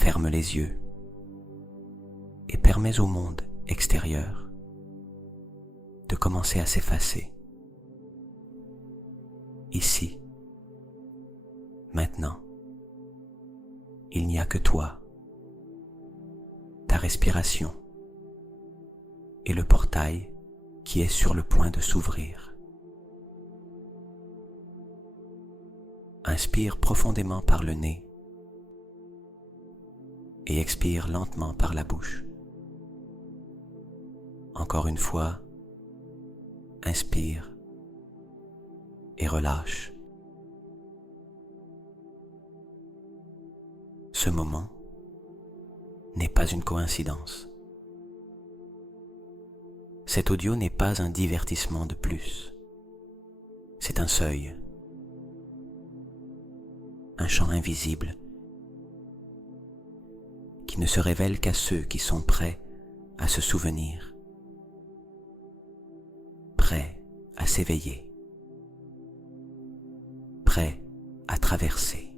ferme les yeux et permets au monde extérieur de commencer à s'effacer. Ici, maintenant, il n'y a que toi, ta respiration et le portail qui est sur le point de s'ouvrir. Inspire profondément par le nez et expire lentement par la bouche. Encore une fois, inspire et relâche. Ce moment n'est pas une coïncidence. Cet audio n'est pas un divertissement de plus. C'est un seuil, un champ invisible qui ne se révèle qu'à ceux qui sont prêts à se souvenir, prêts à s'éveiller, prêts à traverser.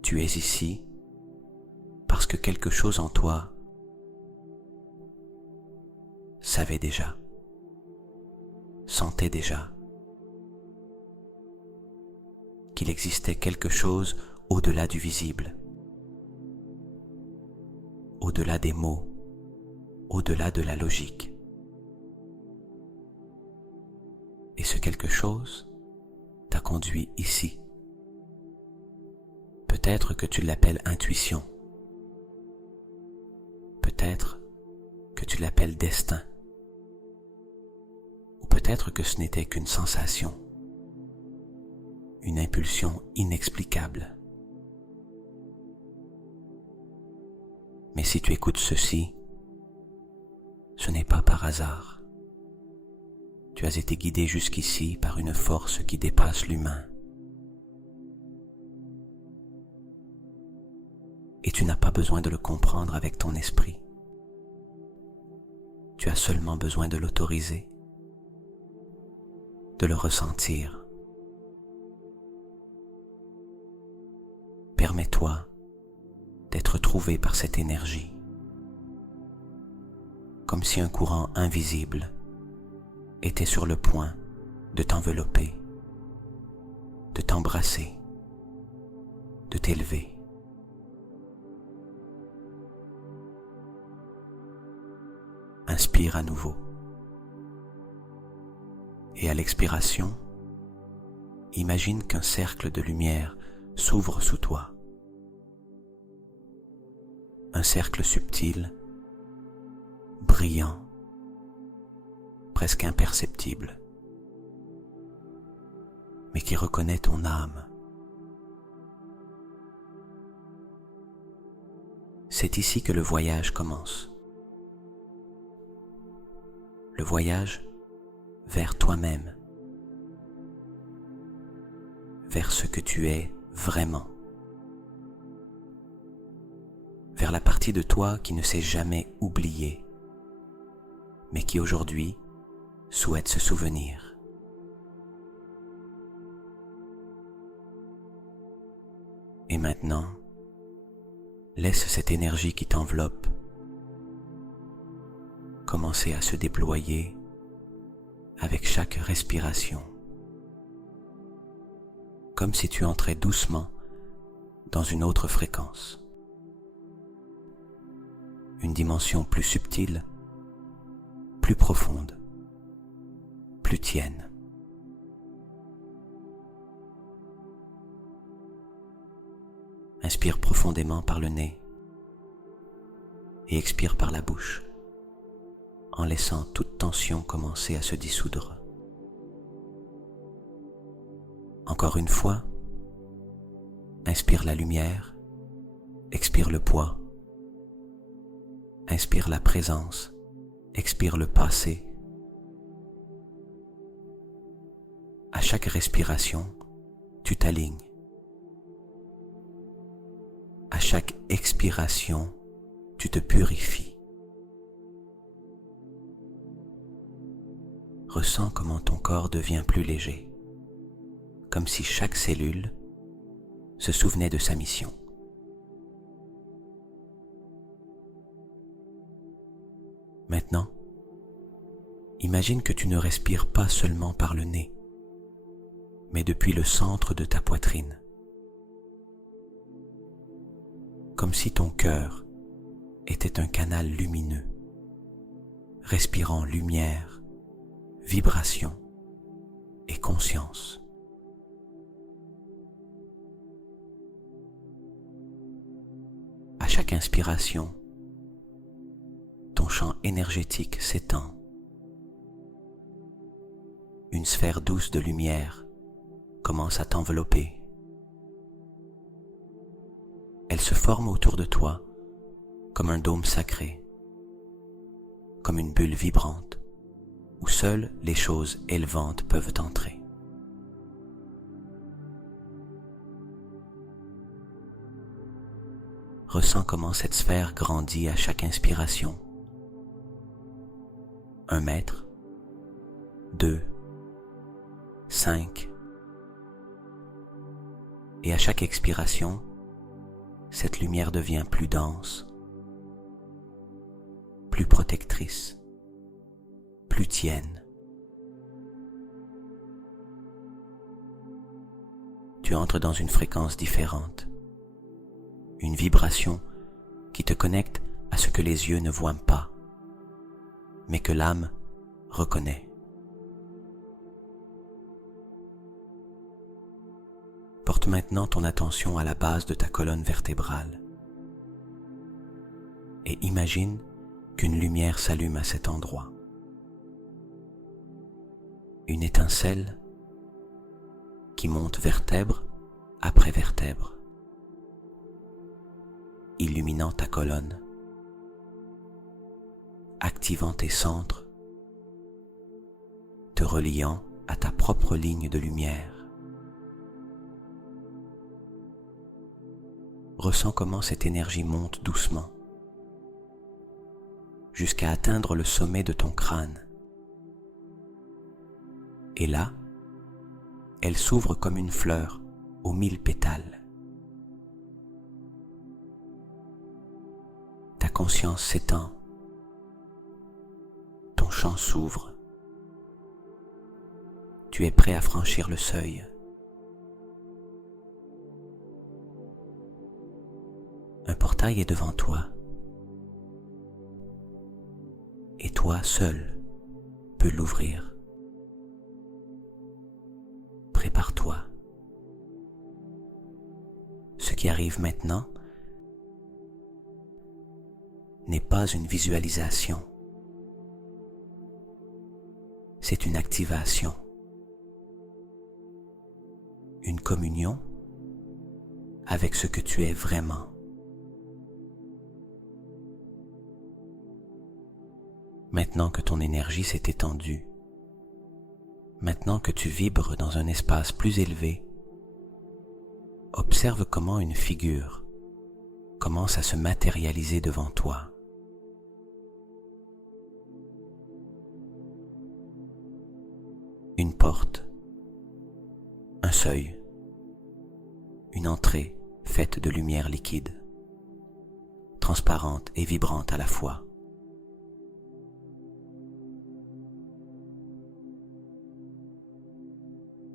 Tu es ici parce que quelque chose en toi savait déjà, sentait déjà qu'il existait quelque chose au-delà du visible, au-delà des mots, au-delà de la logique. Et ce quelque chose t'a conduit ici. Peut-être que tu l'appelles intuition. Peut-être que tu l'appelles destin. Ou peut-être que ce n'était qu'une sensation, une impulsion inexplicable. Mais si tu écoutes ceci, ce n'est pas par hasard. Tu as été guidé jusqu'ici par une force qui dépasse l'humain. Et tu n'as pas besoin de le comprendre avec ton esprit. Tu as seulement besoin de l'autoriser, de le ressentir. Permets-toi d'être trouvé par cette énergie, comme si un courant invisible était sur le point de t'envelopper, de t'embrasser, de t'élever. Inspire à nouveau. Et à l'expiration, imagine qu'un cercle de lumière s'ouvre sous toi. Un cercle subtil, brillant, presque imperceptible, mais qui reconnaît ton âme. C'est ici que le voyage commence. Le voyage vers toi-même, vers ce que tu es vraiment, vers la partie de toi qui ne s'est jamais oubliée, mais qui aujourd'hui souhaite se souvenir. Et maintenant, laisse cette énergie qui t'enveloppe commencer à se déployer avec chaque respiration, comme si tu entrais doucement dans une autre fréquence, une dimension plus subtile, plus profonde, plus tienne. Inspire profondément par le nez et expire par la bouche, en laissant toute tension commencer à se dissoudre. Encore une fois, inspire la lumière, expire le poids, inspire la présence, expire le passé. À chaque respiration, tu t'alignes. À chaque expiration, tu te purifies. Ressens comment ton corps devient plus léger, comme si chaque cellule se souvenait de sa mission. Maintenant, imagine que tu ne respires pas seulement par le nez, mais depuis le centre de ta poitrine. Comme si ton cœur était un canal lumineux, respirant lumière, vibration et conscience. À chaque inspiration, ton champ énergétique s'étend. Une sphère douce de lumière commence à t'envelopper. Elle se forme autour de toi comme un dôme sacré, comme une bulle vibrante où seules les choses élevantes peuvent entrer. Ressens comment cette sphère grandit à chaque inspiration. 1 mètre, 2, 5. Et à chaque expiration, cette lumière devient plus dense, plus protectrice, plus tienne. Tu entres dans une fréquence différente, une vibration qui te connecte à ce que les yeux ne voient pas, mais que l'âme reconnaît. Porte maintenant ton attention à la base de ta colonne vertébrale et imagine qu'une lumière s'allume à cet endroit. Une étincelle qui monte vertèbre après vertèbre, illuminant ta colonne, activant tes centres, te reliant à ta propre ligne de lumière. Ressens comment cette énergie monte doucement jusqu'à atteindre le sommet de ton crâne. Et là, elle s'ouvre comme une fleur aux 1000 pétales. Ta conscience s'étend, ton champ s'ouvre. Tu es prêt à franchir le seuil. Un portail est devant toi. Et toi seul peux l'ouvrir. Prépare-toi. Ce qui arrive maintenant n'est pas une visualisation. C'est une activation. Une communion avec ce que tu es vraiment. Maintenant que ton énergie s'est étendue, maintenant que tu vibres dans un espace plus élevé, observe comment une figure commence à se matérialiser devant toi. Une porte, un seuil, une entrée faite de lumière liquide, transparente et vibrante à la fois.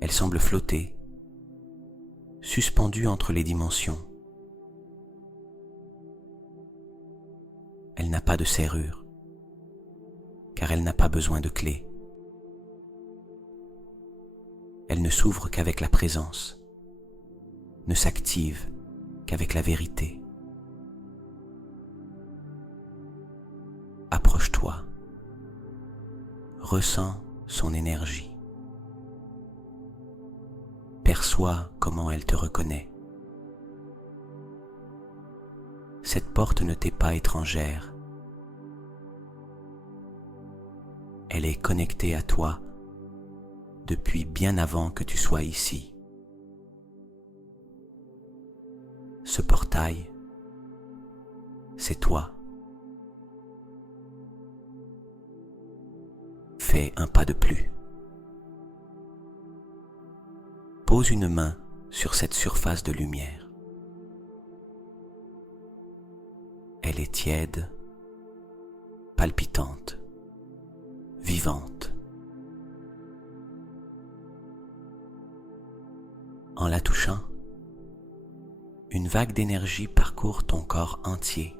Elle semble flotter, suspendue entre les dimensions. Elle n'a pas de serrure, car elle n'a pas besoin de clé. Elle ne s'ouvre qu'avec la présence, ne s'active qu'avec la vérité. Approche-toi, ressens son énergie. Perçois comment elle te reconnaît. Cette porte ne t'est pas étrangère. Elle est connectée à toi depuis bien avant que tu sois ici. Ce portail, c'est toi. Fais un pas de plus. Pose une main sur cette surface de lumière. Elle est tiède, palpitante, vivante. En la touchant, une vague d'énergie parcourt ton corps entier,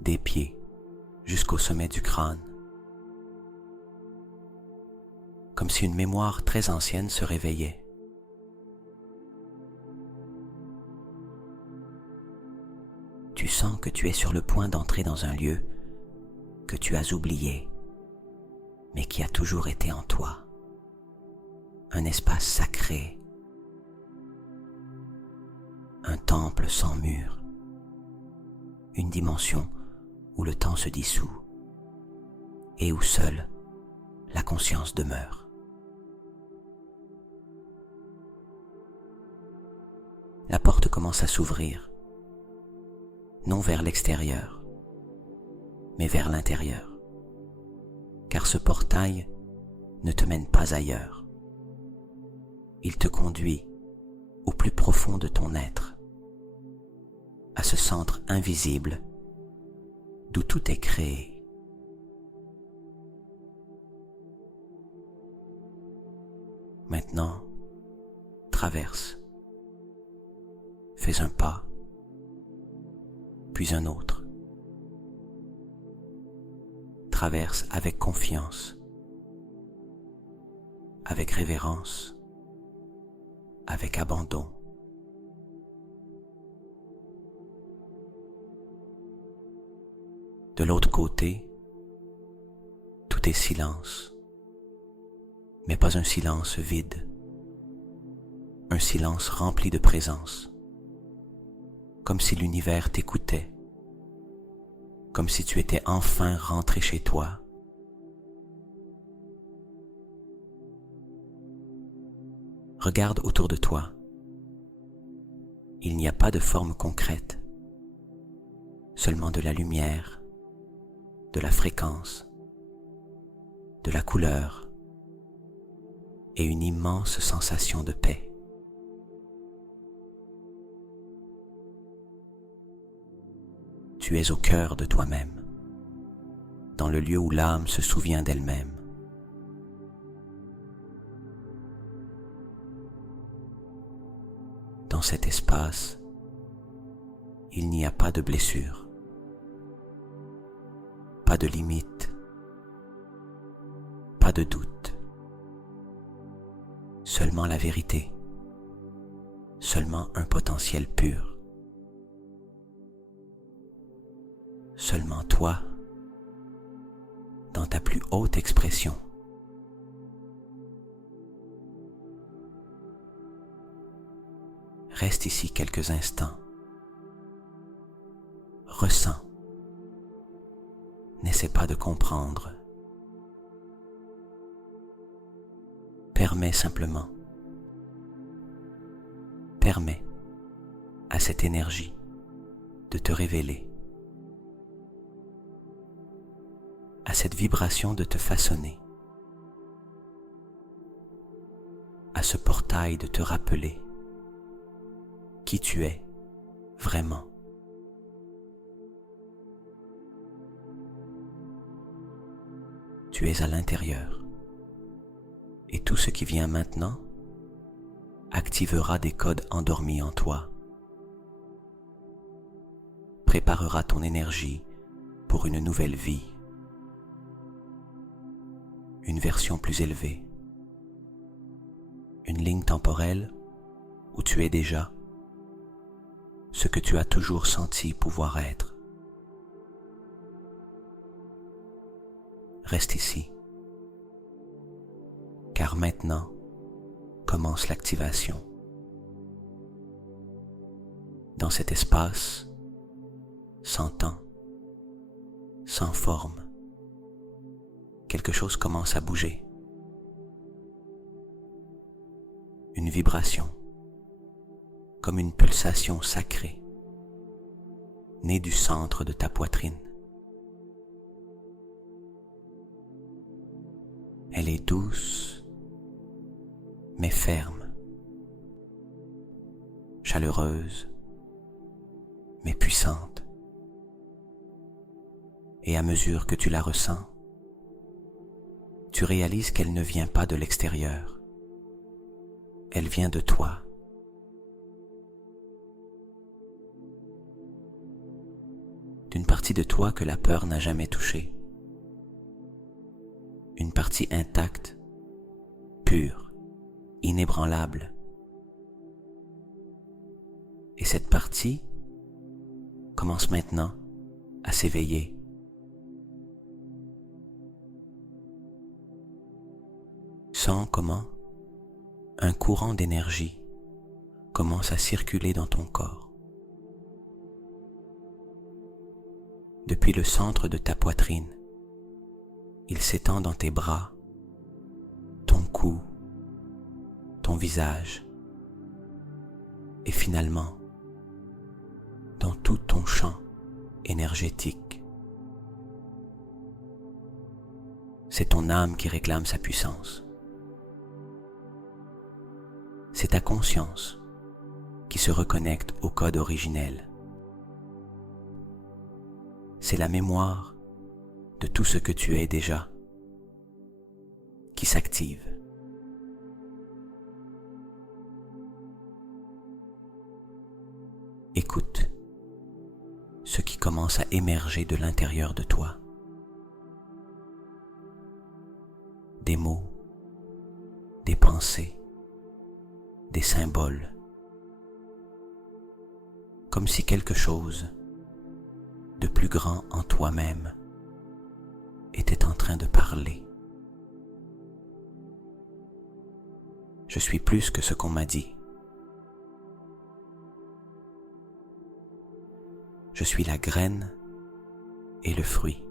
des pieds jusqu'au sommet du crâne, comme si une mémoire très ancienne se réveillait. Tu sens que tu es sur le point d'entrer dans un lieu que tu as oublié, mais qui a toujours été en toi. Un espace sacré, un temple sans mur, une dimension où le temps se dissout et où seule la conscience demeure. La porte commence à s'ouvrir, non vers l'extérieur, mais vers l'intérieur, car ce portail ne te mène pas ailleurs. Il te conduit au plus profond de ton être, à ce centre invisible d'où tout est créé. Maintenant, traverse. Fais un pas, puis un autre. Traverse avec confiance, avec révérence, avec abandon. De l'autre côté, tout est silence, mais pas un silence vide, un silence rempli de présence. Comme si l'univers t'écoutait, comme si tu étais enfin rentré chez toi. Regarde autour de toi. Il n'y a pas de forme concrète, seulement de la lumière, de la fréquence, de la couleur et une immense sensation de paix. Tu es au cœur de toi-même, dans le lieu où l'âme se souvient d'elle-même. Dans cet espace, il n'y a pas de blessure, pas de limite, pas de doute, seulement la vérité, seulement un potentiel pur. Seulement toi, dans ta plus haute expression. Reste ici quelques instants. Ressens. N'essaie pas de comprendre. Permets simplement. Permets à cette énergie de te révéler, à cette vibration de te façonner, à ce portail de te rappeler qui tu es vraiment. Tu es à l'intérieur et tout ce qui vient maintenant activera des codes endormis en toi, préparera ton énergie pour une nouvelle vie, une version plus élevée, une ligne temporelle où tu es déjà ce que tu as toujours senti pouvoir être. Reste ici, car maintenant commence l'activation. Dans cet espace, sans temps, sans forme, quelque chose commence à bouger. Une vibration, comme une pulsation sacrée, née du centre de ta poitrine. Elle est douce, mais ferme, chaleureuse, mais puissante. Et à mesure que tu la ressens, tu réalises qu'elle ne vient pas de l'extérieur, elle vient de toi. D'une partie de toi que la peur n'a jamais touchée. Une partie intacte, pure, inébranlable. Et cette partie commence maintenant à s'éveiller. Sens comment un courant d'énergie commence à circuler dans ton corps. Depuis le centre de ta poitrine, il s'étend dans tes bras, ton cou, ton visage et finalement dans tout ton champ énergétique. C'est ton âme qui réclame sa puissance. C'est ta conscience qui se reconnecte au code originel. C'est la mémoire de tout ce que tu es déjà qui s'active. Écoute ce qui commence à émerger de l'intérieur de toi. Des mots, des pensées, des symboles, comme si quelque chose de plus grand en toi-même était en train de parler. Je suis plus que ce qu'on m'a dit. Je suis la graine et le fruit.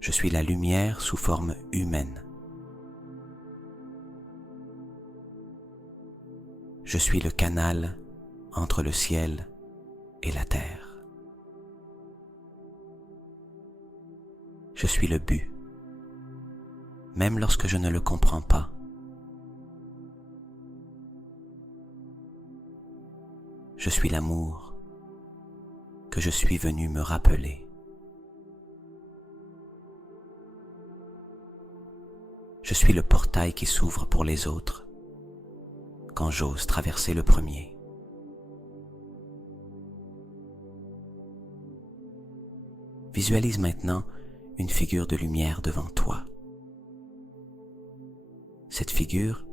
Je suis la lumière sous forme humaine. Je suis le canal entre le ciel et la terre. Je suis le but, même lorsque je ne le comprends pas. Je suis l'amour que je suis venu me rappeler. Je suis le portail qui s'ouvre pour les autres quand j'ose traverser le premier. Visualise maintenant une figure de lumière devant toi. Cette figure,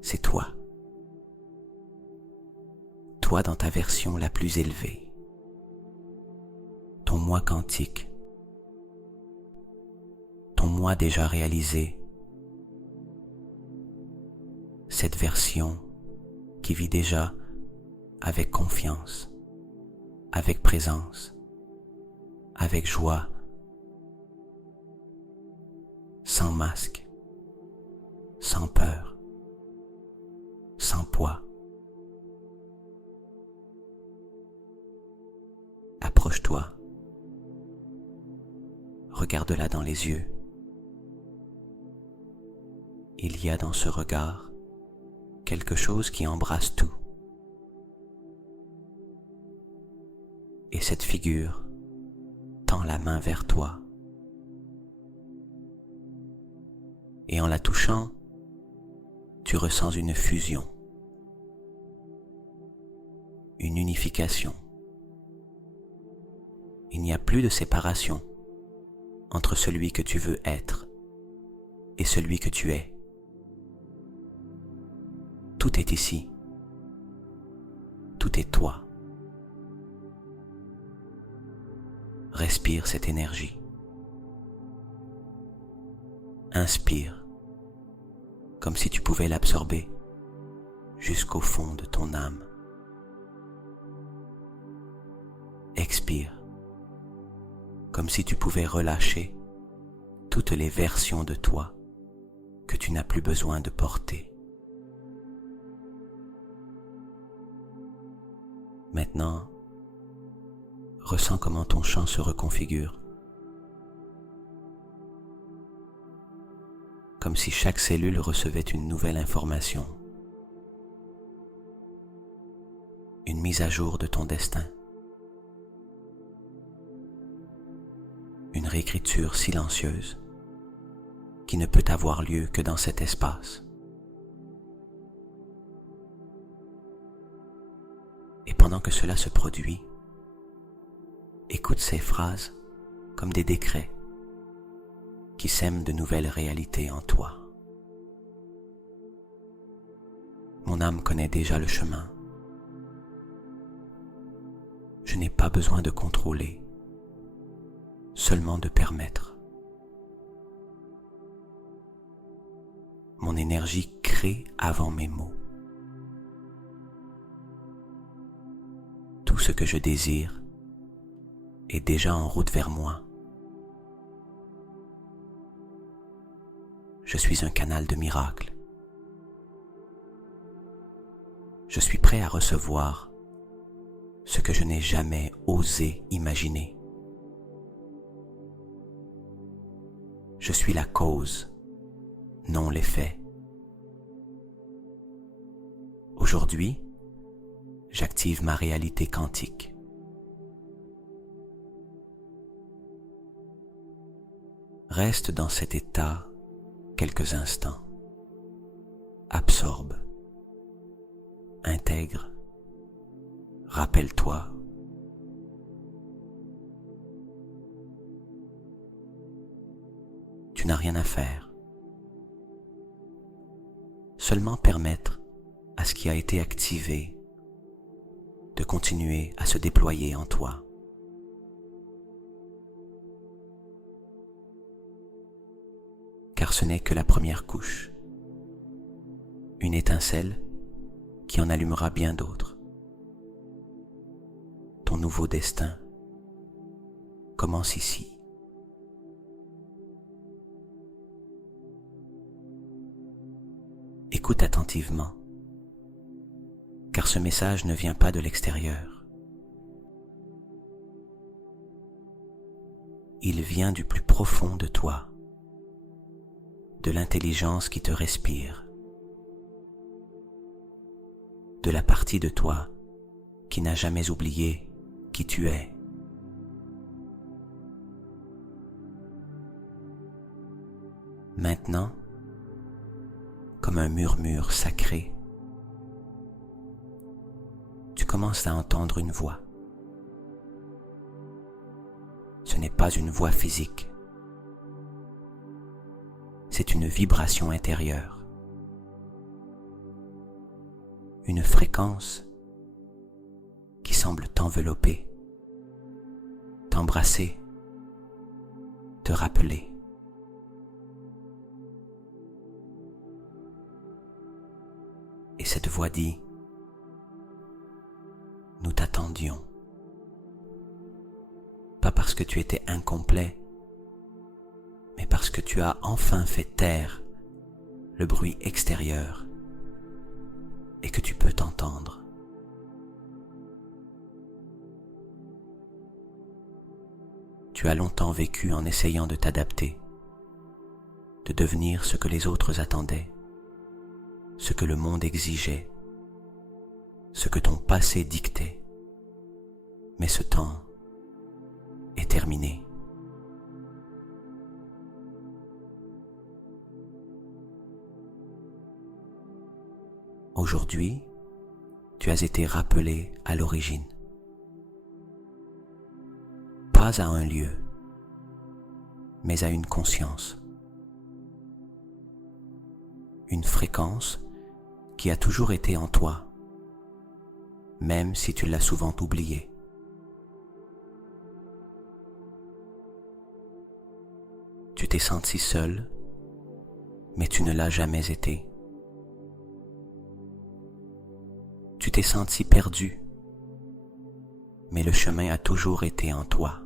c'est toi. Toi dans ta version la plus élevée. Ton moi quantique. Ton moi déjà réalisé. Cette version qui vit déjà avec confiance, avec présence, avec joie, sans masque, sans peur, sans poids. Approche-toi, regarde-la dans les yeux. Il y a dans ce regard quelque chose qui embrasse tout. Et cette figure tend la main vers toi. Et en la touchant, tu ressens une fusion, une unification. Il n'y a plus de séparation entre celui que tu veux être et celui que tu es. Tout est ici. Tout est toi. Respire cette énergie. Inspire, comme si tu pouvais l'absorber jusqu'au fond de ton âme. Expire, comme si tu pouvais relâcher toutes les versions de toi que tu n'as plus besoin de porter. Maintenant, ressens comment ton champ se reconfigure. comme si chaque cellule recevait une nouvelle information, une mise à jour de ton destin, une réécriture silencieuse qui ne peut avoir lieu que dans cet espace. Et pendant que cela se produit, écoute ces phrases comme des décrets qui sèment de nouvelles réalités en toi. Mon âme connaît déjà le chemin. Je n'ai pas besoin de contrôler, seulement de permettre. Mon énergie crée avant mes mots. Tout ce que je désire est déjà en route vers moi. Je suis un canal de miracles. Je suis prêt à recevoir ce que je n'ai jamais osé imaginer. Je suis la cause, non l'effet. Aujourd'hui, j'active ma réalité quantique. Reste dans cet état quelques instants. Absorbe, intègre, rappelle-toi. Tu n'as rien à faire. Seulement permettre à ce qui a été activé de continuer à se déployer en toi. Car ce n'est que la première couche, une étincelle qui en allumera bien d'autres. Ton nouveau destin commence ici. Écoute attentivement, car ce message ne vient pas de l'extérieur. Il vient du plus profond de toi, de l'intelligence qui te respire, de la partie de toi qui n'a jamais oublié qui tu es. Maintenant, comme un murmure sacré, tu commences à entendre une voix. Ce n'est pas une voix physique, c'est une vibration intérieure, une fréquence qui semble t'envelopper, t'embrasser, te rappeler. Et cette voix dit: nous t'attendions. Pas parce que tu étais incomplet, mais parce que tu as enfin fait taire le bruit extérieur et que tu peux t'entendre. Tu as longtemps vécu en essayant de t'adapter, de devenir ce que les autres attendaient, ce que le monde exigeait, ce que ton passé dictait. Mais ce temps est terminé. Aujourd'hui, tu as été rappelé à l'origine. Pas à un lieu, mais à une conscience. Une fréquence qui a toujours été en toi, même si tu l'as souvent oublié. Tu t'es senti seul, mais tu ne l'as jamais été. Tu t'es senti perdu, mais le chemin a toujours été en toi.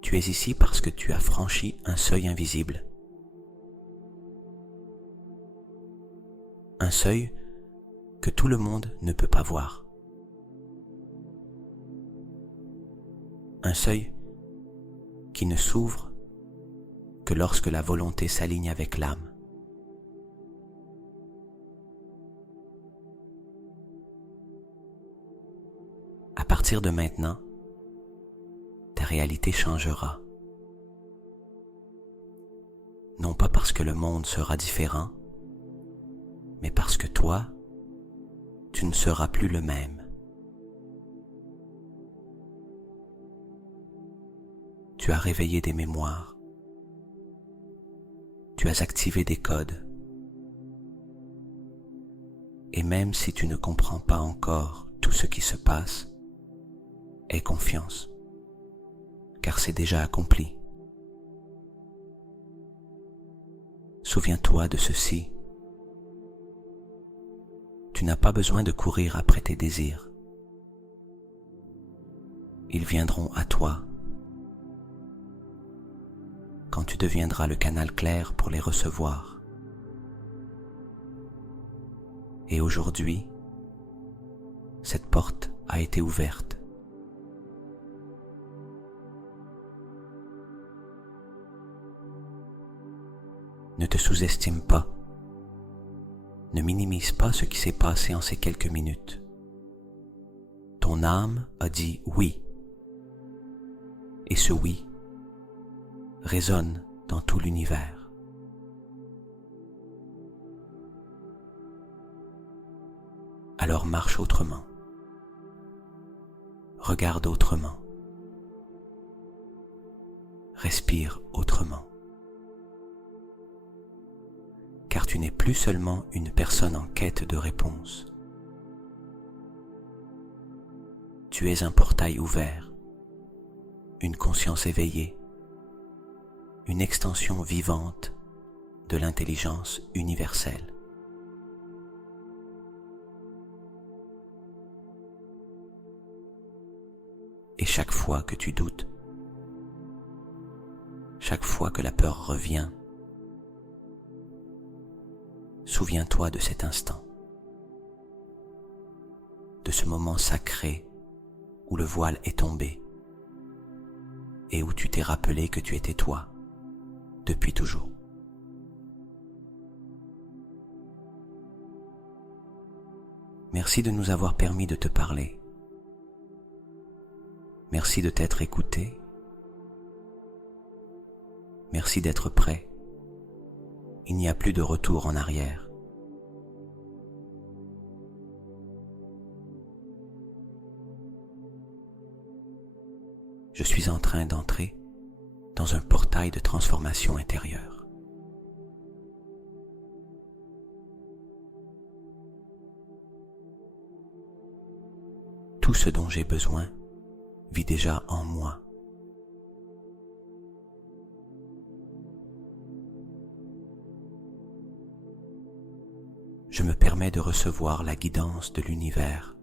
Tu es ici parce que tu as franchi un seuil invisible. Un seuil que tout le monde ne peut pas voir. Un seuil qui ne s'ouvre que lorsque la volonté s'aligne avec l'âme. À partir de maintenant, ta réalité changera. Non pas parce que le monde sera différent, mais parce que toi, tu ne seras plus le même. Tu as réveillé des mémoires. Tu as activé des codes. Et même si tu ne comprends pas encore tout ce qui se passe, aie confiance, car c'est déjà accompli. Souviens-toi de ceci. Tu n'as pas besoin de courir après tes désirs. Ils viendront à toi quand tu deviendras le canal clair pour les recevoir. Et aujourd'hui, cette porte a été ouverte. Ne te sous-estime pas. Ne minimise pas ce qui s'est passé en ces quelques minutes. Ton âme a dit oui. Et ce oui résonne dans tout l'univers. Alors marche autrement. Regarde autrement. Respire autrement. Car tu n'es plus seulement une personne en quête de réponse. Tu es un portail ouvert, une conscience éveillée, une extension vivante de l'intelligence universelle. Et chaque fois que tu doutes, chaque fois que la peur revient, souviens-toi de cet instant, de ce moment sacré où le voile est tombé et où tu t'es rappelé que tu étais toi depuis toujours. Merci de nous avoir permis de te parler. Merci de t'être écouté. Merci d'être prêt. Il n'y a plus de retour en arrière. Je suis en train d'entrer dans un portail de transformation intérieure. Tout ce dont j'ai besoin vit déjà en moi. Je me permets de recevoir la guidance de l'univers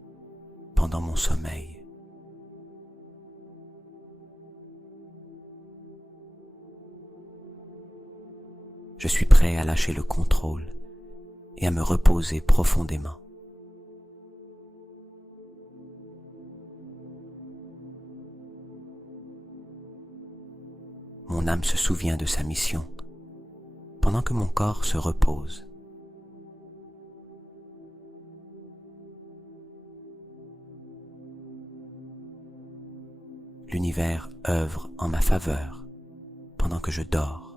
pendant mon sommeil. Je suis prêt à lâcher le contrôle et à me reposer profondément. Mon âme se souvient de sa mission pendant que mon corps se repose. L'univers œuvre en ma faveur pendant que je dors.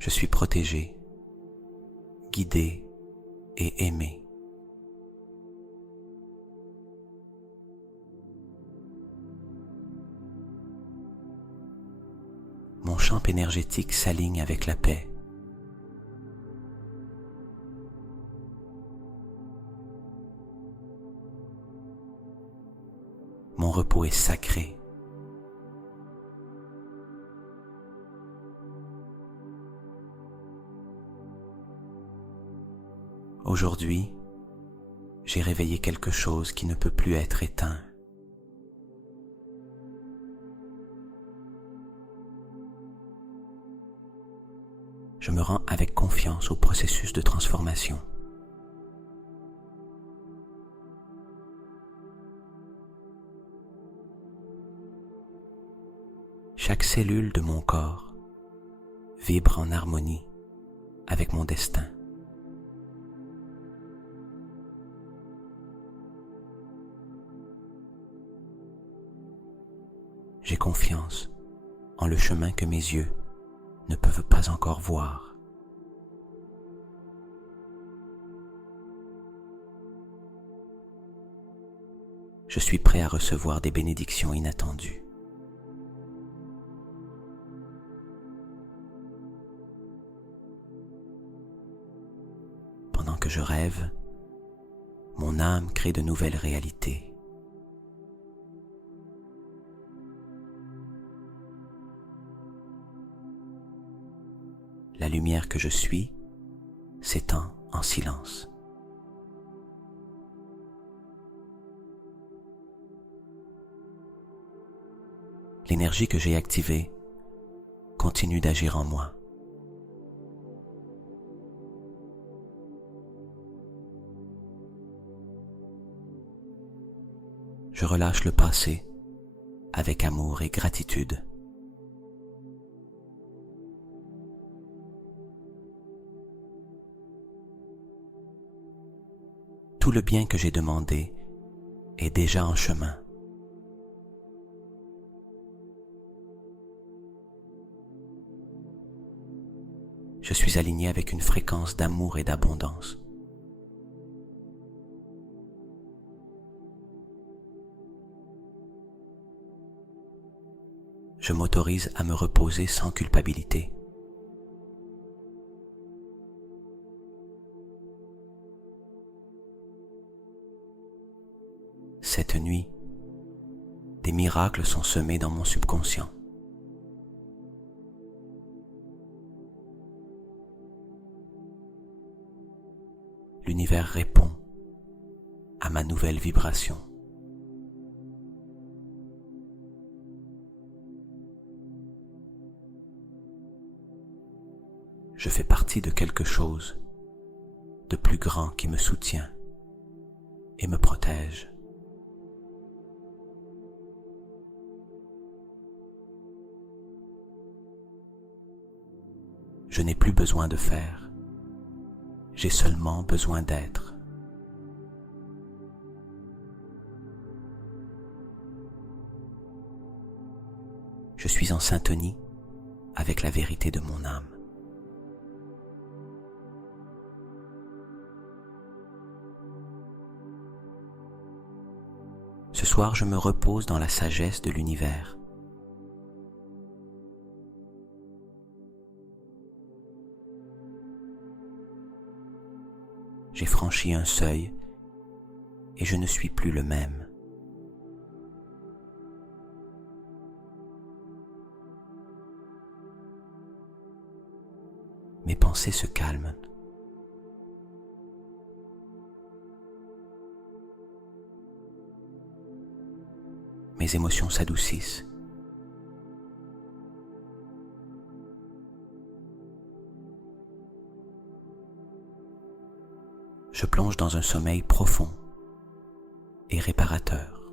Je suis protégé, guidé et aimé. Mon champ énergétique s'aligne avec la paix. Mon repos est sacré. Aujourd'hui, j'ai réveillé quelque chose qui ne peut plus être éteint. Je me rends avec confiance au processus de transformation. chaque cellule de mon corps vibre en harmonie avec mon destin. J'ai confiance en le chemin que mes yeux ne peuvent pas encore voir. Je suis prêt à recevoir des bénédictions inattendues. Pendant que je rêve, mon âme crée de nouvelles réalités. La lumière que je suis s'étend en silence. L'énergie que j'ai activée continue d'agir en moi. Je relâche le passé avec amour et gratitude. Tout le bien que j'ai demandé est déjà en chemin. Je suis aligné avec une fréquence d'amour et d'abondance. Je m'autorise à me reposer sans culpabilité. Cette nuit, des miracles sont semés dans mon subconscient. L'univers répond à ma nouvelle vibration. Je fais partie de quelque chose de plus grand qui me soutient et me protège. Je n'ai plus besoin de faire, j'ai seulement besoin d'être. Je suis en syntonie avec la vérité de mon âme. Ce soir, je me repose dans la sagesse de l'univers. J'ai franchi un seuil et je ne suis plus le même. Mes pensées se calment. Mes émotions s'adoucissent. Je plonge dans un sommeil profond et réparateur.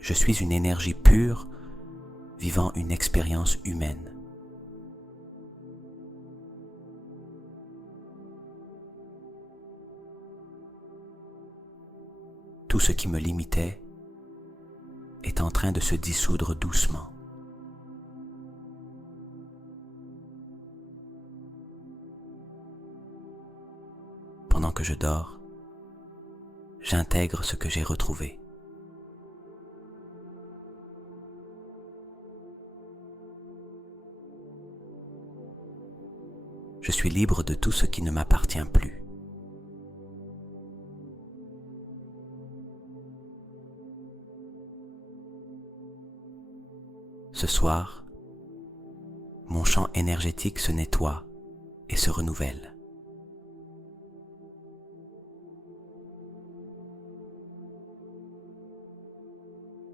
Je suis une énergie pure vivant une expérience humaine. Tout ce qui me limitait est en train de se dissoudre doucement. Pendant que je dors, j'intègre ce que j'ai retrouvé. Je suis libre de tout ce qui ne m'appartient plus. Ce soir, mon champ énergétique se nettoie et se renouvelle.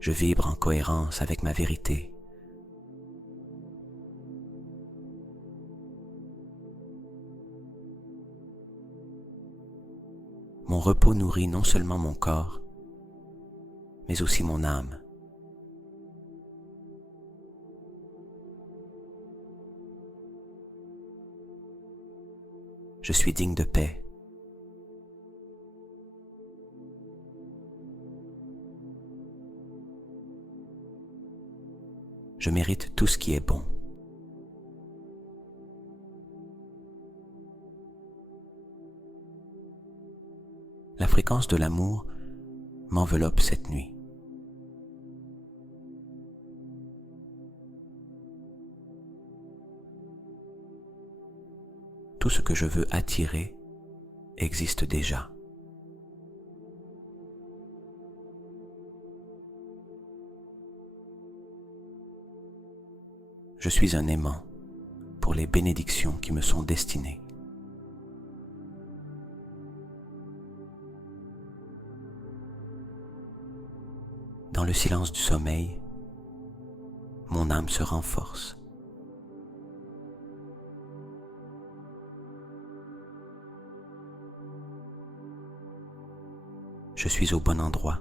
Je vibre en cohérence avec ma vérité. Mon mon repos nourrit non seulement mon corps, mais aussi mon âme. Je suis digne de paix. Je mérite tout ce qui est bon. La fréquence de l'amour m'enveloppe cette nuit. Tout ce que je veux attirer existe déjà. Je suis un aimant pour les bénédictions qui me sont destinées. Dans le silence du sommeil, mon âme se renforce. Je suis au bon endroit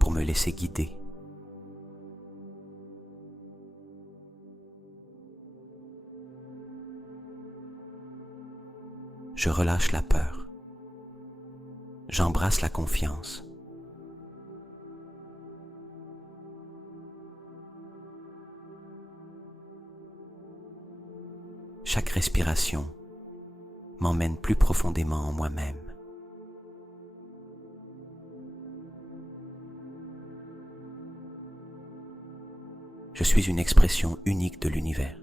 pour me laisser guider. Je relâche la peur. J'embrasse la confiance. Chaque respiration m'emmène plus profondément en moi-même. Je suis une expression unique de l'univers.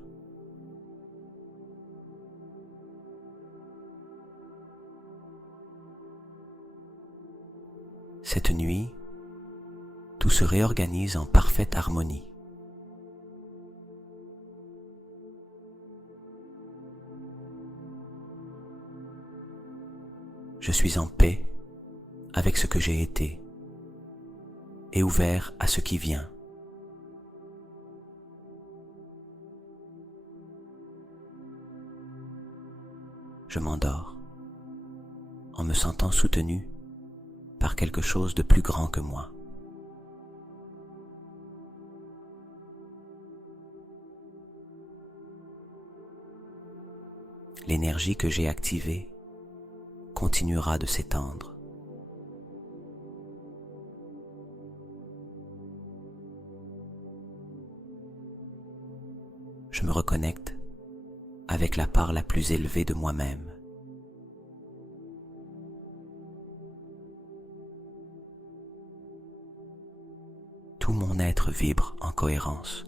Cette nuit, tout se réorganise en parfaite harmonie. Je suis en paix avec ce que j'ai été et ouvert à ce qui vient. Je m'endors en me sentant soutenu par quelque chose de plus grand que moi. L'énergie que j'ai activée continuera de s'étendre. Je me reconnecte avec la part la plus élevée de moi-même. Tout mon être vibre en cohérence.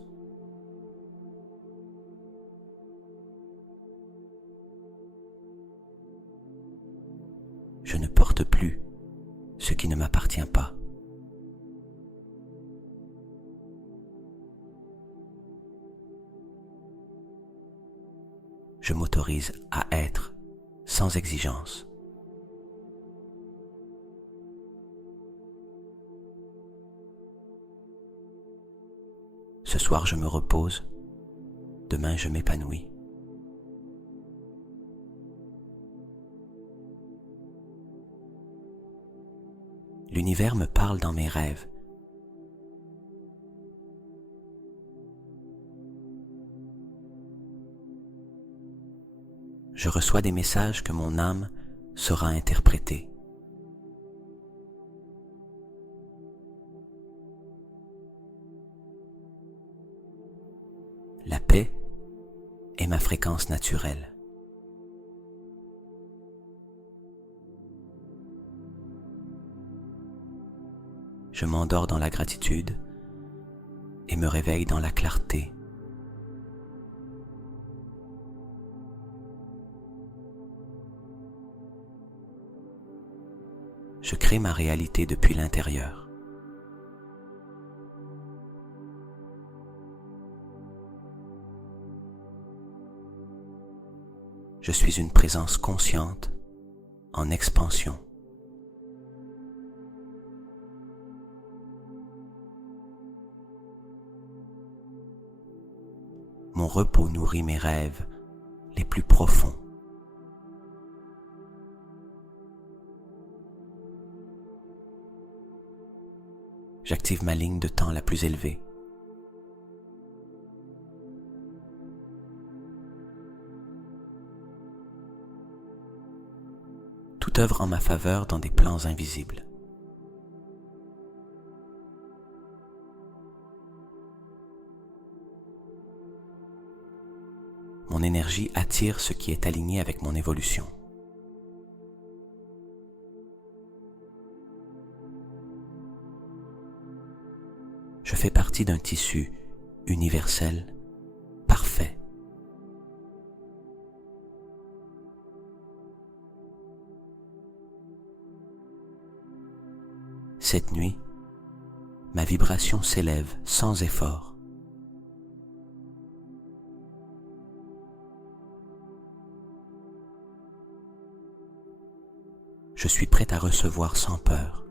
Je ne porte plus ce qui ne m'appartient pas. Je m'autorise à être sans exigence. Ce soir, je me repose. Demain, je m'épanouis. L'univers me parle dans mes rêves. Je reçois des messages que mon âme saura interpréter. La paix est ma fréquence naturelle. Je m'endors dans la gratitude et me réveille dans la clarté. Je crée ma réalité depuis l'intérieur. Je suis une présence consciente en expansion. Mon repos nourrit mes rêves les plus profonds. j'active ma ligne de temps la plus élevée. Tout œuvre en ma faveur dans des plans invisibles. Mon énergie attire ce qui est aligné avec mon évolution. Je fais partie d'un tissu universel, parfait. Cette nuit, ma vibration s'élève sans effort. Je suis prêt à recevoir sans peur.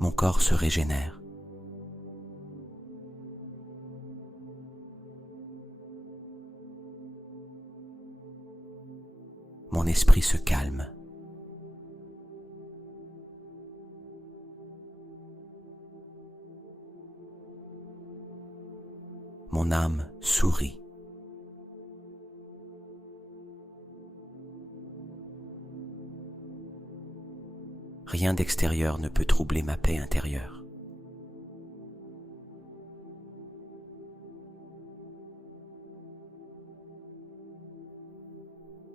Mon corps se régénère. Mon esprit se calme. Mon âme sourit. Rien d'extérieur ne peut troubler ma paix intérieure.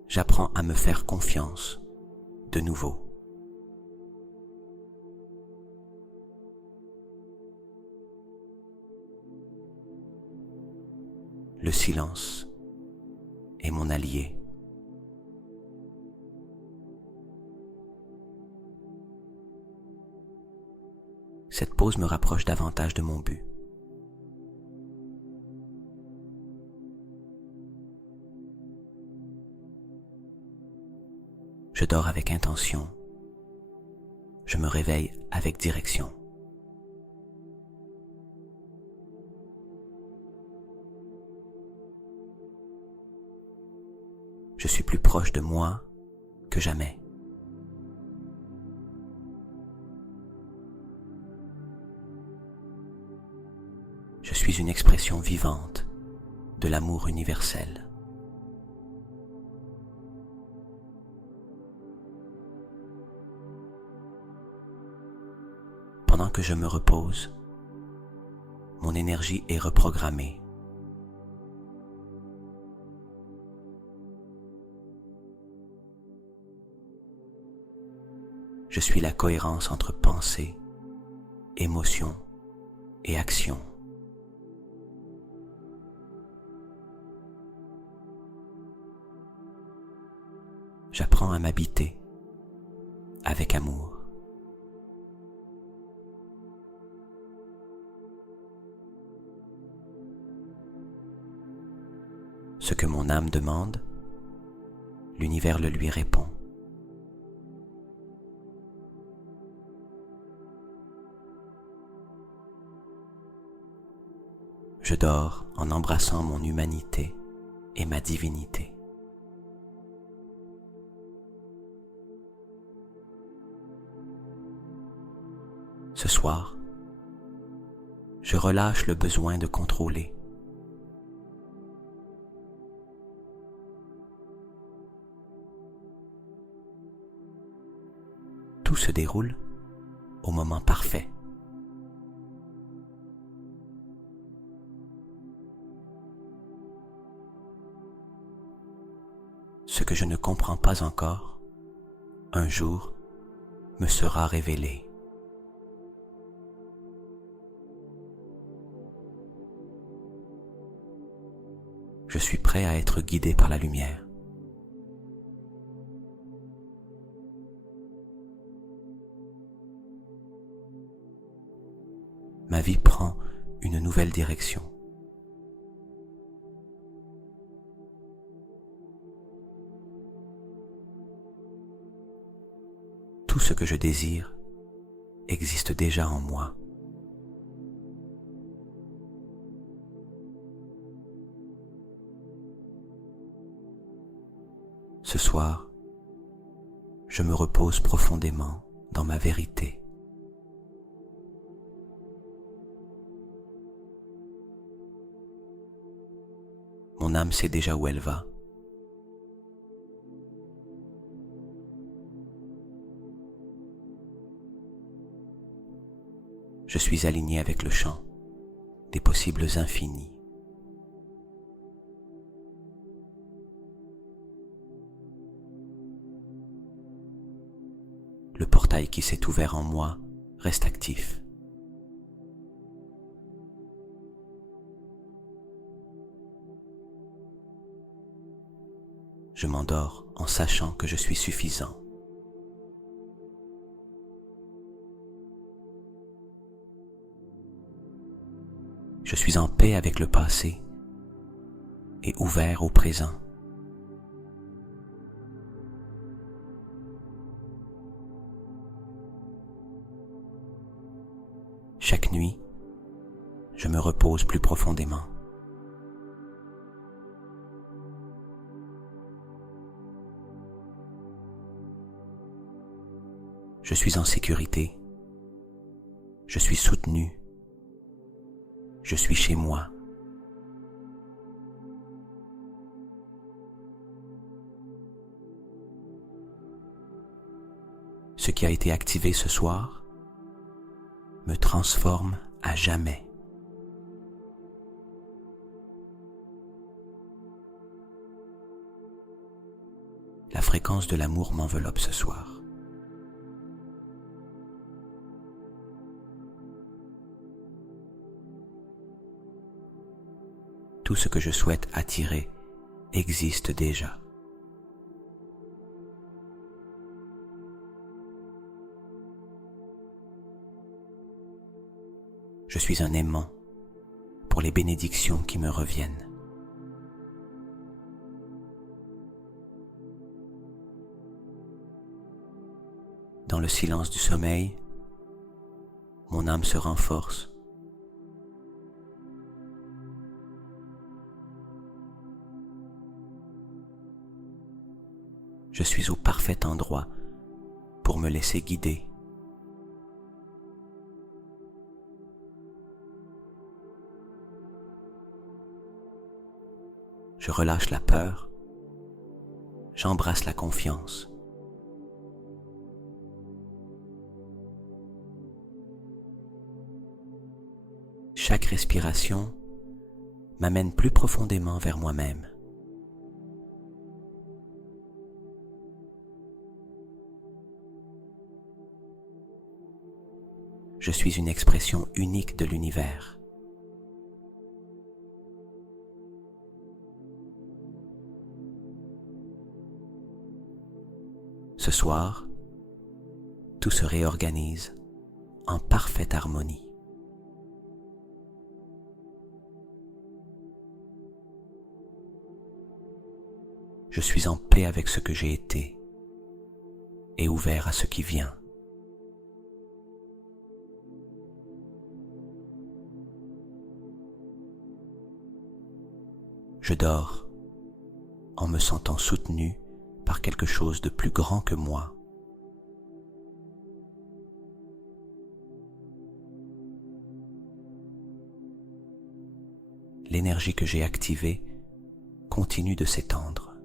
J'apprends à me faire confiance de nouveau. Le silence est mon allié. Cette pause me rapproche davantage de mon but. Je dors avec intention. Je me réveille avec direction. Je suis plus proche de moi que jamais. Je suis une expression vivante de l'amour universel. Pendant que je me repose, mon énergie est reprogrammée. Je suis la cohérence entre pensée, émotion et action. J'apprends à m'habiter avec amour. Ce que mon âme demande, l'univers le lui répond. Je dors en embrassant mon humanité et ma divinité. Ce soir, je relâche le besoin de contrôler. Tout se déroule au moment parfait. Ce que je ne comprends pas encore, un jour, me sera révélé. Je suis prêt à être guidé par la lumière. Ma vie prend une nouvelle direction. Tout ce que je désire existe déjà en moi. Ce soir, je me repose profondément dans ma vérité. Mon âme sait déjà où elle va. Je suis aligné avec le champ des possibles infinis. Le portail qui s'est ouvert en moi reste actif. Je m'endors en sachant que je suis suffisant. Je suis en paix avec le passé et ouvert au présent. Chaque nuit, je me repose plus profondément. Je suis en sécurité. Je suis soutenu. Je suis chez moi. Ce qui a été activé ce soir me transforme à jamais. La fréquence de l'amour m'enveloppe ce soir. Tout ce que je souhaite attirer existe déjà. Je suis un aimant pour les bénédictions qui me reviennent. Dans le silence du sommeil, mon âme se renforce. Je suis au parfait endroit pour me laisser guider. Je relâche la peur, j'embrasse la confiance. Chaque respiration m'amène plus profondément vers moi-même. Je suis une expression unique de l'univers. Ce soir, tout se réorganise en parfaite harmonie. Je suis en paix avec ce que j'ai été et ouvert à ce qui vient. Je dors en me sentant soutenu par quelque chose de plus grand que moi. L'énergie que j'ai activée continue de s'étendre.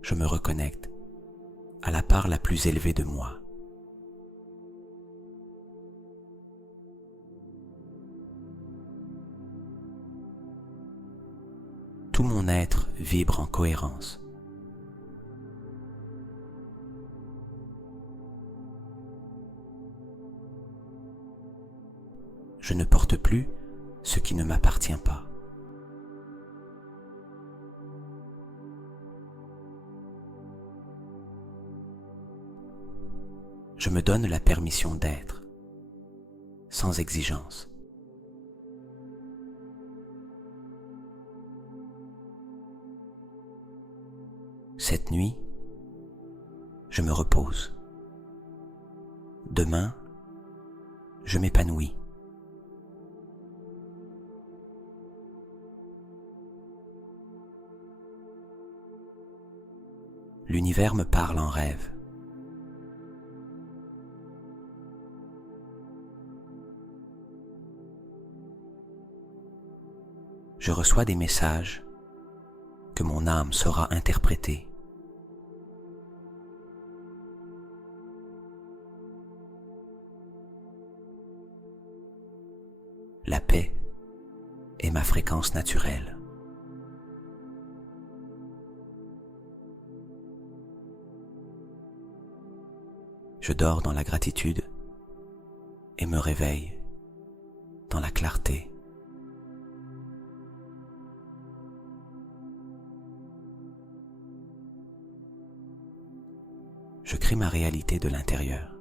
Je me reconnecte à la part la plus élevée de moi. Tout mon être vibre en cohérence. Je ne porte plus ce qui ne m'appartient pas. Je me donne la permission d'être, sans exigence. Cette nuit, je me repose. Demain, je m'épanouis. l'univers me parle en rêve. Je reçois des messages que mon âme saura interpréter. La paix est ma fréquence naturelle. Je dors dans la gratitude et me réveille dans la clarté. Je crée ma réalité de l'intérieur.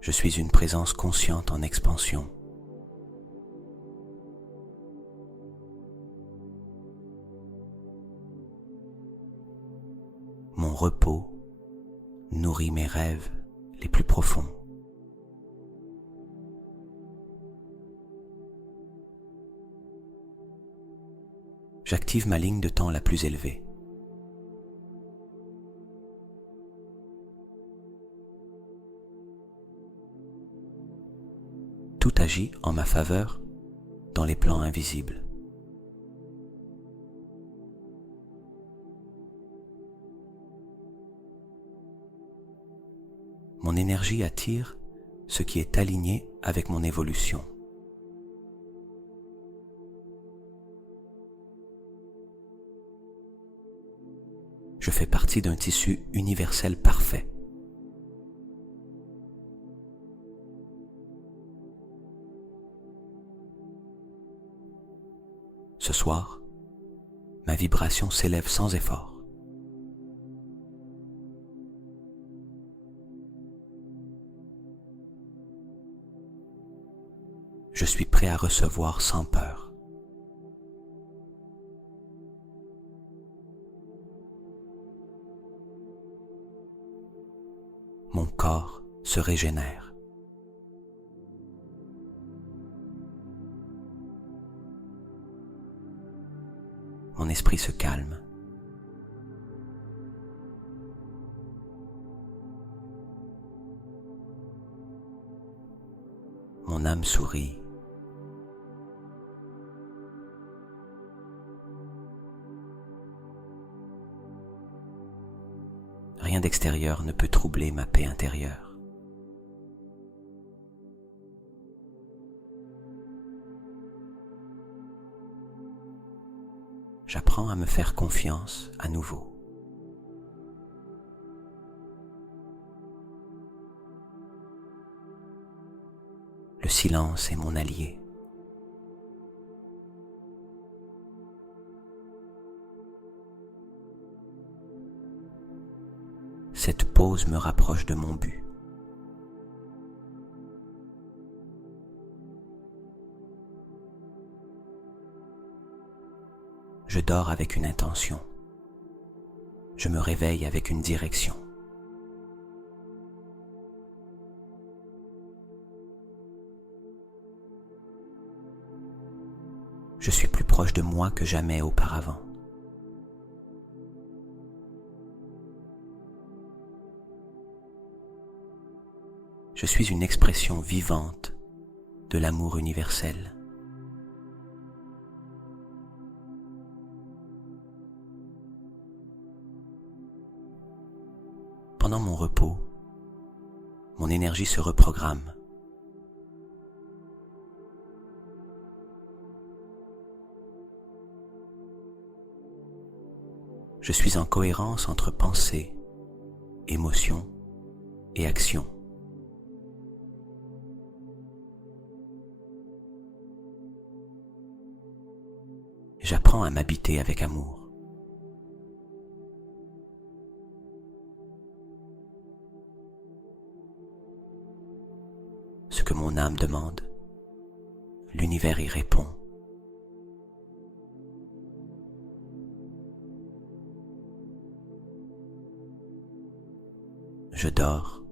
Je suis une présence consciente en expansion. Mon repos nourrit mes rêves les plus profonds. J'active ma ligne de temps la plus élevée. Tout agit en ma faveur dans les plans invisibles. Mon énergie attire ce qui est aligné avec mon évolution. Je fais partie d'un tissu universel parfait. Ce soir, ma vibration s'élève sans effort. Je suis prêt à recevoir sans peur. Mon corps se régénère. Mon esprit se calme. Mon âme sourit. Rien d'extérieur ne peut troubler ma paix intérieure. J'apprends à me faire confiance à nouveau. Le silence est mon allié. Cette pause me rapproche de mon but. Je dors avec une intention. Je me réveille avec une direction. Je suis plus proche de moi que jamais auparavant. Je suis une expression vivante de l'amour universel. Pendant mon repos, mon énergie se reprogramme. Je suis en cohérence entre pensée, émotion et action. J'apprends à m'habiter avec amour. Ce que mon âme demande, l'univers y répond. Je dors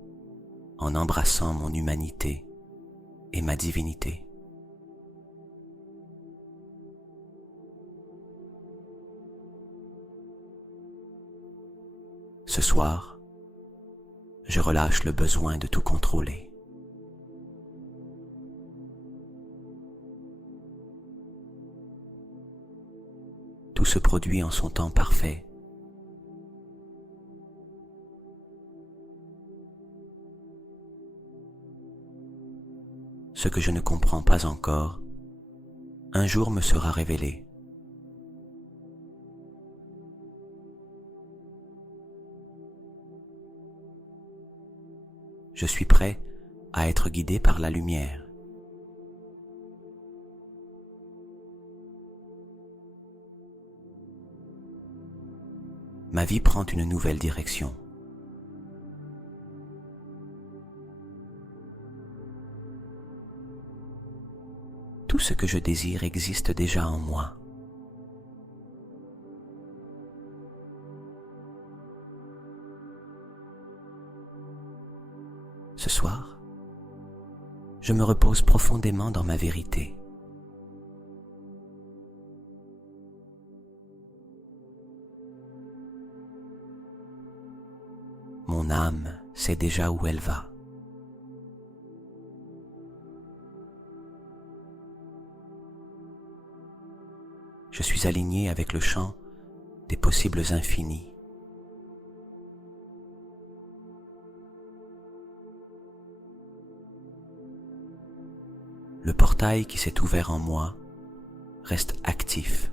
en embrassant mon humanité et ma divinité. Ce soir, je relâche le besoin de tout contrôler. Tout se produit en son temps parfait. Ce que je ne comprends pas encore, un jour me sera révélé. Je suis prêt à être guidé par la lumière. Ma vie prend une nouvelle direction. Tout ce que je désire existe déjà en moi. Ce soir, je me repose profondément dans ma vérité. Mon âme sait déjà où elle va. Je suis aligné avec le champ des possibles infinis. Le portail qui s'est ouvert en moi reste actif.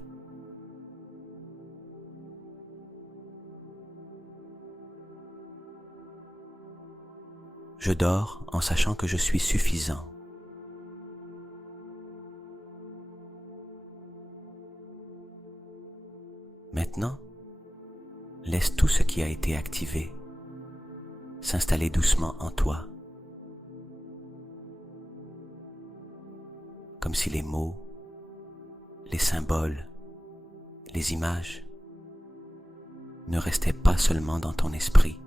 Je dors en sachant que je suis suffisant. Maintenant, laisse tout ce qui a été activé s'installer doucement en toi. Comme si les mots, les symboles, les images ne restaient pas seulement dans ton esprit,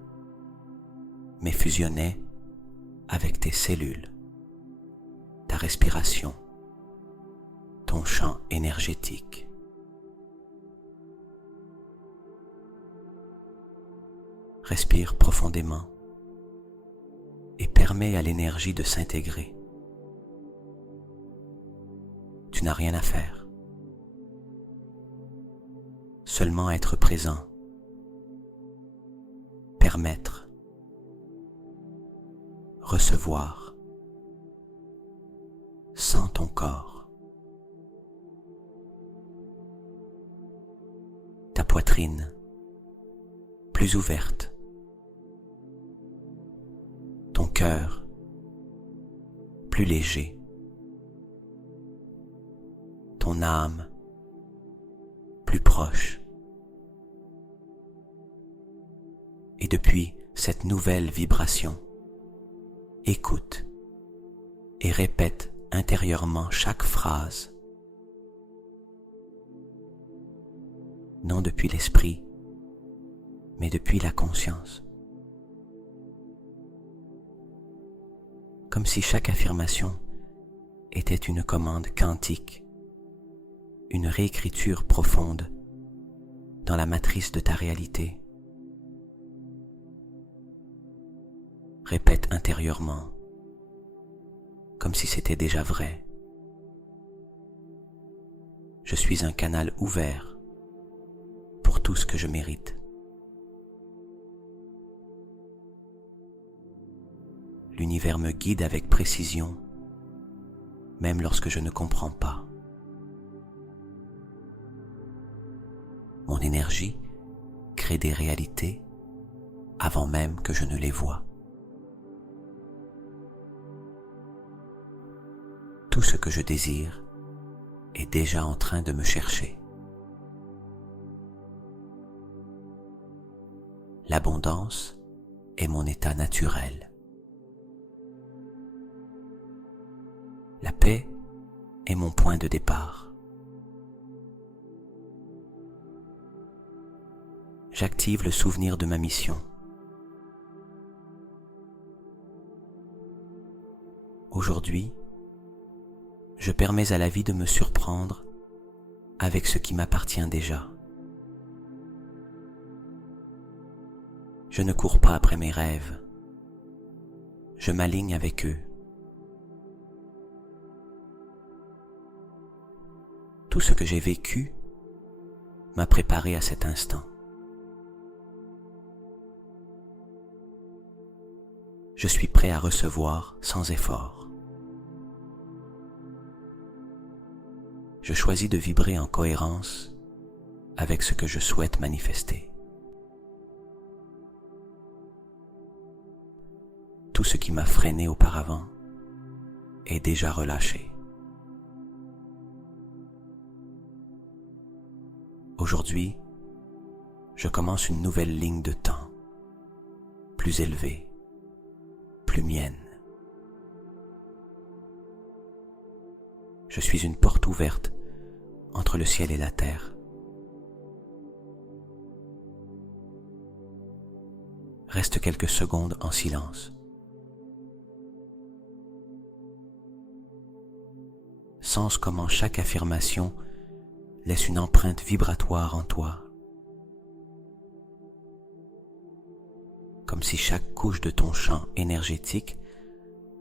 mais fusionnaient avec tes cellules, ta respiration, ton champ énergétique. Respire profondément et permets à l'énergie de s'intégrer. Tu n'as rien à faire. Seulement être présent, permettre, recevoir, sans ton corps. Ta poitrine, plus ouverte. Ton cœur, plus léger. Ton âme, plus proche. Et depuis cette nouvelle vibration, écoute et répète intérieurement chaque phrase. Non depuis l'esprit, mais depuis la conscience. Comme si chaque affirmation était une commande quantique, une réécriture profonde dans la matrice de ta réalité. Répète intérieurement, comme si c'était déjà vrai. Je suis un canal ouvert pour tout ce que je mérite. L'univers me guide avec précision, même lorsque je ne comprends pas. Mon énergie crée des réalités avant même que je ne les vois. Tout ce que je désire est déjà en train de me chercher. L'abondance est mon état naturel. La paix est mon point de départ. J'active le souvenir de ma mission. Aujourd'hui, je permets à la vie de me surprendre avec ce qui m'appartient déjà. Je ne cours pas après mes rêves. Je m'aligne avec eux. Tout ce que j'ai vécu m'a préparé à cet instant. Je suis prêt à recevoir sans effort. Je choisis de vibrer en cohérence avec ce que je souhaite manifester. Tout ce qui m'a freiné auparavant est déjà relâché. Aujourd'hui, je commence une nouvelle ligne de temps, plus élevée, plus mienne. Je suis une porte ouverte entre le ciel et la terre. Reste quelques secondes en silence. Sens comment chaque affirmation laisse une empreinte vibratoire en toi. Comme si chaque couche de ton champ énergétique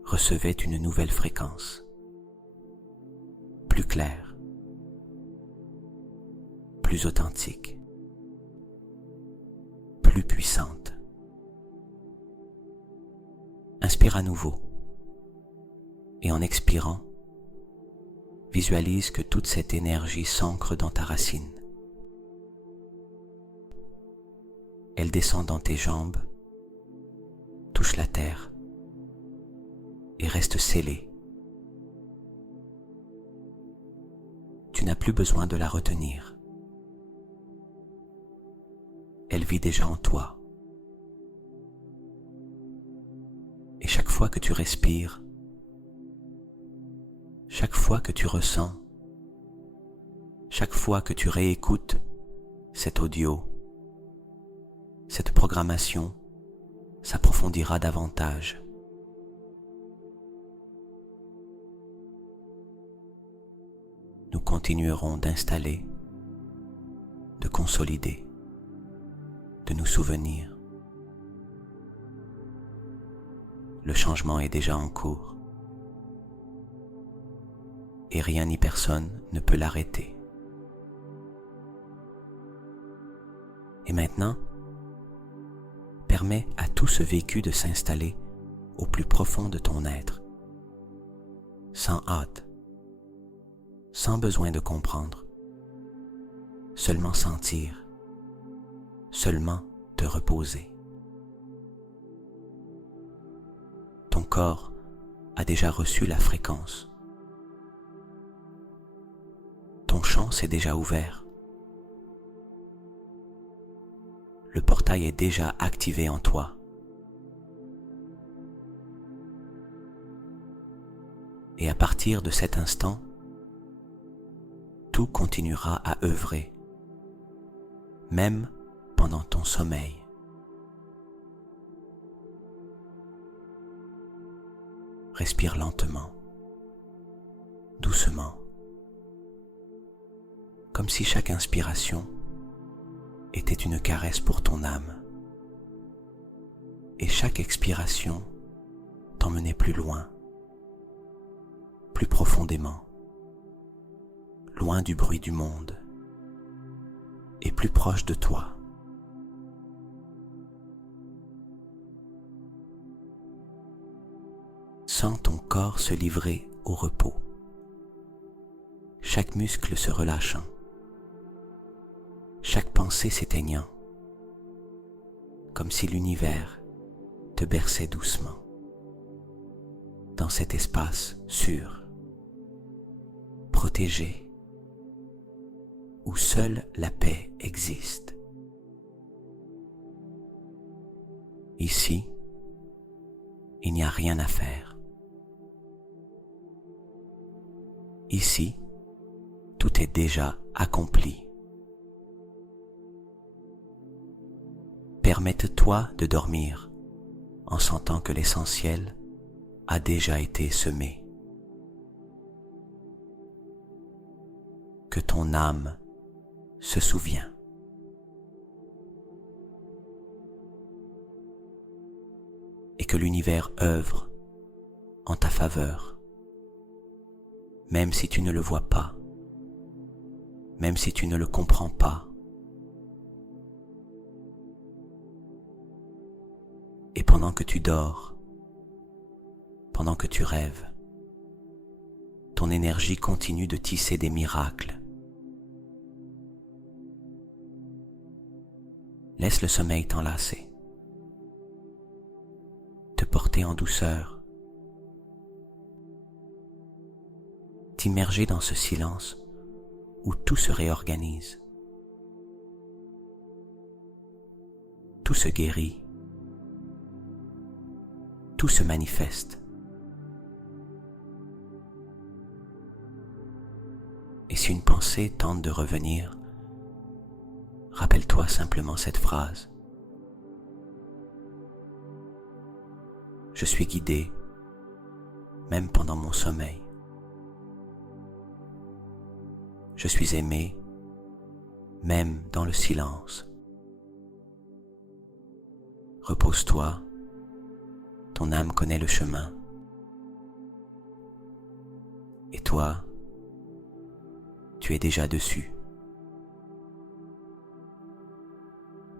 recevait une nouvelle fréquence. Plus claire, plus authentique, plus puissante. Inspire à nouveau et en expirant, visualise que toute cette énergie s'ancre dans ta racine. Elle descend dans tes jambes, touche la terre et reste scellée. Tu n'as plus besoin de la retenir. Elle vit déjà en toi. Et chaque fois que tu respires, chaque fois que tu ressens, chaque fois que tu réécoutes cet audio, cette programmation s'approfondira davantage. Nous continuerons d'installer, de consolider, de nous souvenir. Le changement est déjà en cours et rien ni personne ne peut l'arrêter. Et maintenant, permets à tout ce vécu de s'installer au plus profond de ton être, sans hâte, sans besoin de comprendre, seulement sentir, seulement te reposer. Ton corps a déjà reçu la fréquence. Ton champ s'est déjà ouvert. Le portail est déjà activé en toi. Et à partir de cet instant, tout continuera à œuvrer, même pendant ton sommeil. Respire lentement, doucement, comme si chaque inspiration était une caresse pour ton âme, et chaque expiration t'emmenait plus loin, plus profondément, loin du bruit du monde, et plus proche de toi. Sens ton corps se livrer au repos, chaque muscle se relâchant, chaque pensée s'éteignant, comme si l'univers te berçait doucement dans cet espace sûr, protégé, où seule la paix existe. Ici, il n'y a rien à faire. Ici, tout est déjà accompli. Permette-toi de dormir en sentant que l'essentiel a déjà été semé. Que ton âme se souvient. que l'univers œuvre en ta faveur, même si tu ne le vois pas, même si tu ne le comprends pas. Et pendant que tu dors, pendant que tu rêves, ton énergie continue de tisser des miracles. Laisse le sommeil t'enlacer, te porter en douceur, t'immerger dans ce silence où tout se réorganise, tout se guérit, tout se manifeste. Et si une pensée tente de revenir, rappelle-toi simplement cette phrase. Je suis guidé, même pendant mon sommeil. Je suis aimé, même dans le silence. Repose-toi, ton âme connaît le chemin. Et toi, tu es déjà dessus.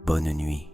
Bonne nuit.